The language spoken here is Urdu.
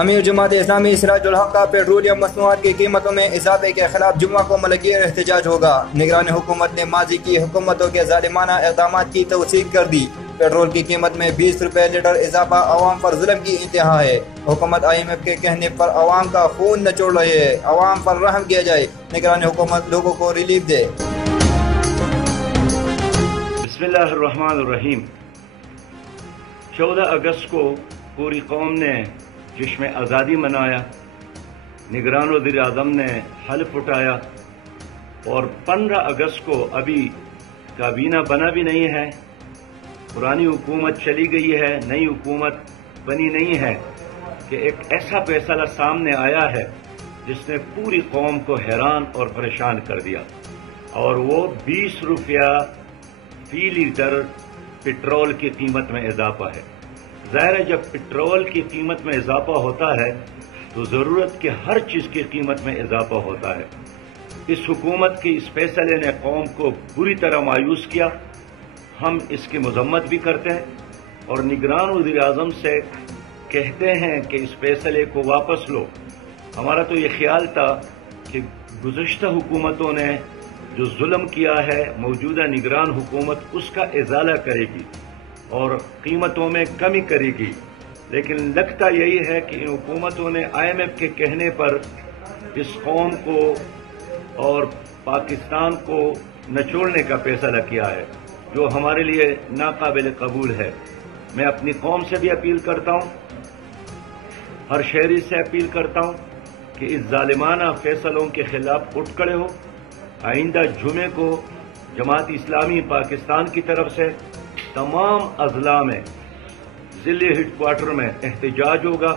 امیر جماعت اسلامی سراج الحق کا پیٹرولیم مصنوعات کی قیمتوں میں اضافے کے خلاف جمعہ کو ملکیت احتجاج ہوگا۔ نگران حکومت نے ماضی کی حکومتوں کے ظالمانہ اقدامات کی توثیق کر دی۔ پیٹرول کی قیمت میں 20 روپے لیٹر اضافہ عوام پر ظلم کی انتہا ہے۔ حکومت IMF کے کہنے پر عوام کا خون نچوڑ رہی ہے۔ عوام پر رحم کیا جائے، نگران حکومت لوگوں کو ریلیف دے۔ بسم اللہ الرحمن الرحیم۔ 14 اگست کو پوری قوم نے جشن آزادی منایا، نگران وزیر اعظم نے حلف اٹھایا، اور 15 اگست کو ابھی کابینہ بنا بھی نہیں ہے، پرانی حکومت چلی گئی ہے، نئی حکومت بنی نہیں ہے کہ ایک ایسا فیصلہ سامنے آیا ہے جس نے پوری قوم کو حیران اور پریشان کر دیا، اور وہ 20 روپیہ فی لیٹر پٹرول کی قیمت میں اضافہ ہے۔ ظاہر ہے جب پٹرول کی قیمت میں اضافہ ہوتا ہے تو ضرورت کے ہر چیز کی قیمت میں اضافہ ہوتا ہے۔ اس حکومت کے اس فیصلے نے قوم کو بری طرح مایوس کیا۔ ہم اس کی مذمت بھی کرتے ہیں اور نگران وزیر اعظم سے کہتے ہیں کہ اس فیصلے کو واپس لو۔ ہمارا تو یہ خیال تھا کہ گزشتہ حکومتوں نے جو ظلم کیا ہے، موجودہ نگران حکومت اس کا ازالہ کرے گی اور قیمتوں میں کمی کرے گی، لیکن لگتا یہی ہے کہ ان حکومتوں نے IMF کے کہنے پر اس قوم کو اور پاکستان کو نچوڑنے کا فیصلہ کیا ہے، جو ہمارے لیے ناقابل قبول ہے۔ میں اپنی قوم سے بھی اپیل کرتا ہوں، ہر شہری سے اپیل کرتا ہوں کہ اس ظالمانہ فیصلوں کے خلاف اٹھ کھڑے ہو۔ آئندہ جمعے کو جماعت اسلامی پاکستان کی طرف سے تمام اضلاع میں ضلعی ہیڈ کوارٹر میں احتجاج ہوگا۔